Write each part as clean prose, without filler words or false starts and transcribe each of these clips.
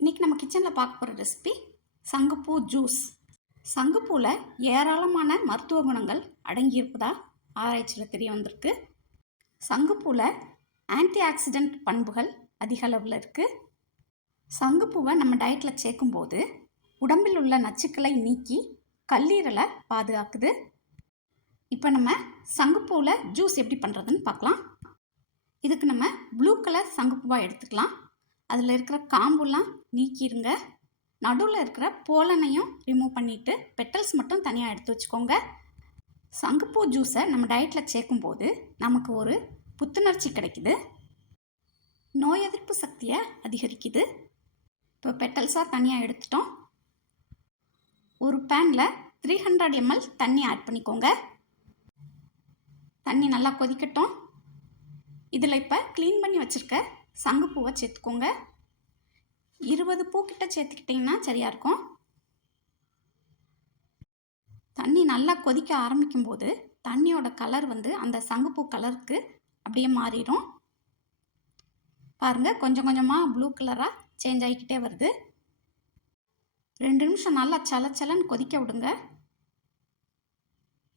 இன்றைக்கி நம்ம கிச்சனில் பார்க்க போகிற ரெசிபி சங்குப்பூ ஜூஸ். சங்குப்பூவில் ஏராளமான மருத்துவ குணங்கள் அடங்கியிருப்பதா ஆராய்ச்சியில் தெரிய வந்திருக்கு. சங்குப்பூவில் ஆன்டி ஆக்சிடென்ட் பண்புகள் அதிக அளவில் இருக்குது. சங்குப்பூவை நம்ம டயட்டில் சேர்க்கும்போது உடம்பில் உள்ள நச்சுக்களை நீக்கி கல்லீரலை பாதுகாக்குது. இப்போ நம்ம சங்குப்பூவில் ஜூஸ் எப்படி பண்ணுறதுன்னு பார்க்கலாம். இதுக்கு நம்ம ப்ளூ கலர் சங்குப்பூவாக எடுத்துக்கலாம். அதில் இருக்கிற காம்புலாம் நீக்கிடுங்க. நடுவில் இருக்கிற போலனையும் ரிமூவ் பண்ணிவிட்டு பெட்டல்ஸ் மட்டும் தனியாக எடுத்து வச்சுக்கோங்க. சங்குப்பூ ஜூஸை நம்ம டயட்டில் சேர்க்கும்போது நமக்கு ஒரு புத்துணர்ச்சி கிடைக்குது, நோய் எதிர்ப்பு சக்தியை அதிகரிக்குது. இப்போ பெட்டல்ஸாக தனியாக எடுத்துட்டோம். ஒரு பேனில் 300 ml தண்ணி ஆட் பண்ணிக்கோங்க. தண்ணி நல்லா கொதிக்கட்டும். இதில் இப்போ க்ளீன் பண்ணி வச்சுருக்க சங்குப்பூவை சேர்த்துக்கோங்க. 20 பூக்கிட்ட சேர்த்துக்கிட்டிங்கன்னா சரியாக இருக்கும். தண்ணி நல்லா கொதிக்க ஆரம்பிக்கும்போது தண்ணியோட கலர் அந்த சங்குப்பூ கலருக்கு அப்படியே மாறிடும். பாருங்கள், கொஞ்சம் கொஞ்சமாக ப்ளூ கலராக சேஞ்ச் ஆகிக்கிட்டே வருது. 2 நிமிஷம் நல்லா சலச்சலன்னு கொதிக்க விடுங்க.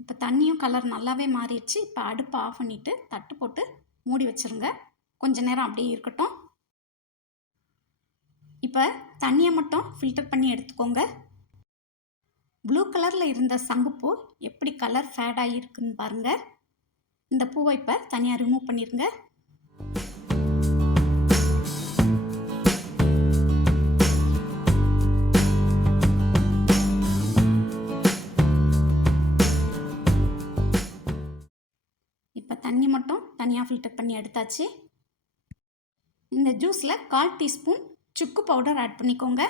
இப்போ தண்ணியும் கலர் நல்லாவே மாறிடுச்சு. இப்போ அடுப்பை ஆஃப் பண்ணிவிட்டு தட்டு போட்டு மூடி வச்சுருங்க. கொஞ்ச நேரம் அப்படியே இருக்கட்டும். இப்போ தண்ணியை மட்டும் ஃபில்டர் பண்ணி எடுத்துக்கோங்க. ப்ளூ கலரில் இருந்த சங்குப்பூ எப்படி கலர் ஃபேட் ஆகியிருக்குன்னு பாருங்கள். இந்த பூவை இப்போ தனியாக ரிமூவ் பண்ணிடுங்க. இப்போ தண்ணி மட்டும் தனியாக ஃபில்டர் பண்ணி எடுத்தாச்சு. இந்த ஜூஸில் 1/4 டீஸ்பூன் சுக்கு பவுடர் ஆட் பண்ணிக்கோங்க.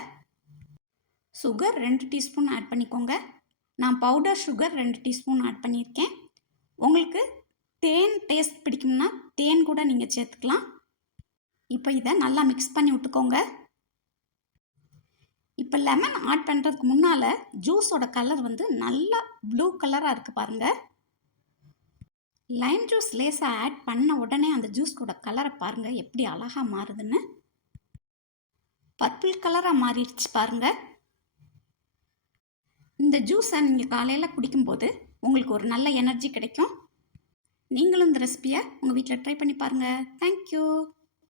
சுகர் 2 டீஸ்பூன் ஆட் பண்ணிக்கோங்க. நான் பவுடர் சுகர் 2 டீஸ்பூன் ஆட் பண்ணியிருக்கேன். உங்களுக்கு தேன் டேஸ்ட் பிடிக்கும்னா தேன் கூட நீங்கள் சேர்த்துக்கலாம். இப்போ இதை நல்லா மிக்ஸ் பண்ணி விட்டுக்கோங்க. இப்போ லெமன் ஆட் பண்ணுறதுக்கு முன்னால் ஜூஸோட கலர் நல்லா ப்ளூ கலராக இருக்குது பாருங்கள். லைம் ஜூஸ் லேசாக ஆட் பண்ண உடனே அந்த ஜூஸோட கலரை பாருங்கள் எப்படி அழகாக மாறுதுன்னு. பர்பிள் கலராக மாறிடுச்சு பாருங்கள். இந்த ஜூஸை நீங்கள் காலையில் குடிக்கும்போது உங்களுக்கு ஒரு நல்ல எனர்ஜி கிடைக்கும். நீங்களும் இந்த ரெசிபியை உங்கள் வீட்டில் ட்ரை பண்ணி பாருங்கள். தேங்க்யூ.